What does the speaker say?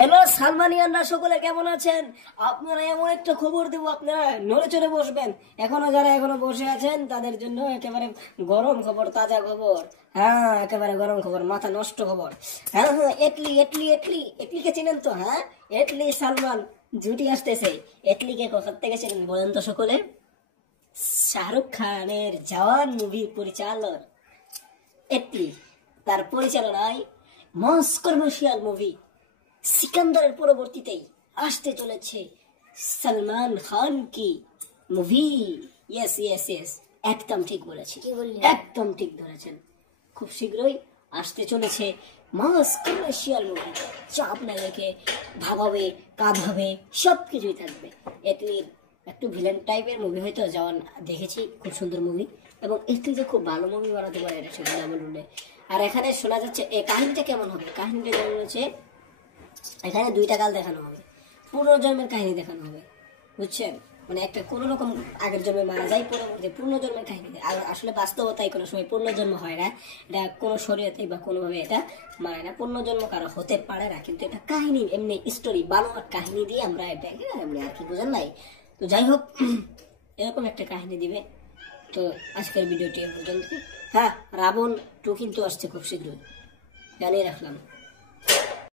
Hello সালমানিয়ানরা সকলে কেমন আছেন? আপনারা এমন একটা খবর দেবো, আপনারা নড়ে চড়ে বসবেন। যারা বসে আছেন তাদের জন্য একেবারে গরম খবর, তাজা খবর। হ্যাঁ, একেবারে গরম খবর, মাথা নষ্ট খবর। হ্যাঁ হ্যাঁ, এটলি এটলি এটলি এটলিকে চিনেন তো? হ্যাঁ, এটলি সালমান জুটি আসতেছে। এটলিকে কোথা থেকে চেনেন বলেন তো সকলে? শাহরুখ খানের জওয়ান মুভির পরিচালক এটলি, তার পরিচালনায় মাস কমার্শিয়াল মুভি সিকান্দারের পরবর্তীতেই আসতে চলেছে সলমান খান কি মুভি। ইয়েস ইয়েস ইয়েস, একদম ঠিক বলেছি, একদম ঠিক ধরেছেন। খুব শীঘ্রই আসতে চলেছে মাস কমার্শিয়াল মুভি, যা আপনাদেরকে ভাবাবে, কাঁদাবে, সব কিছুই থাকবে। এটলির একটু ভিলেন টাইপের মুভি হয়তো যেমন দেখেছি, খুব সুন্দর মুভি, এবং এটলি যে খুব ভালো মুভি বানাতে পারে এটা সেটা ডাবল রুলে। আর এখানে শোনা যাচ্ছে এই কাহিনীটা কেমন হবে, কাহিনীটা যেমন হচ্ছে এখানে দুইটা কাল দেখানো হবে, পুনর্জন্মের কাহিনী দেখানো হবে, বুঝছেন? মানে একটা কোন রকম আগের জন্মে মারা যায়, পরবর্তী পুনর্জন্মের কাহিনী। আর আসলে বাস্তবতায় কোনো সময় পুনর্জন্ম হয় না, এটা কোনো শরীয়তে বা কোনোভাবে এটা মানে না, পুনর্জন্ম কারো হতে পারে না, কিন্তু এটা কাহিনী, এমনি স্টোরি বানোয়ার কাহিনী দিয়ে আমরা এটাকে এমনি আর কি, বুঝেন নাই? তো যাই হোক, এরকম একটা কাহিনী দিবে। তো আজকের ভিডিওটি এ পর্যন্ত। হ্যাঁ, রাবণ 2 কিন্তু আসছে খুব শীঘ্রই, জানিয়ে রাখলাম।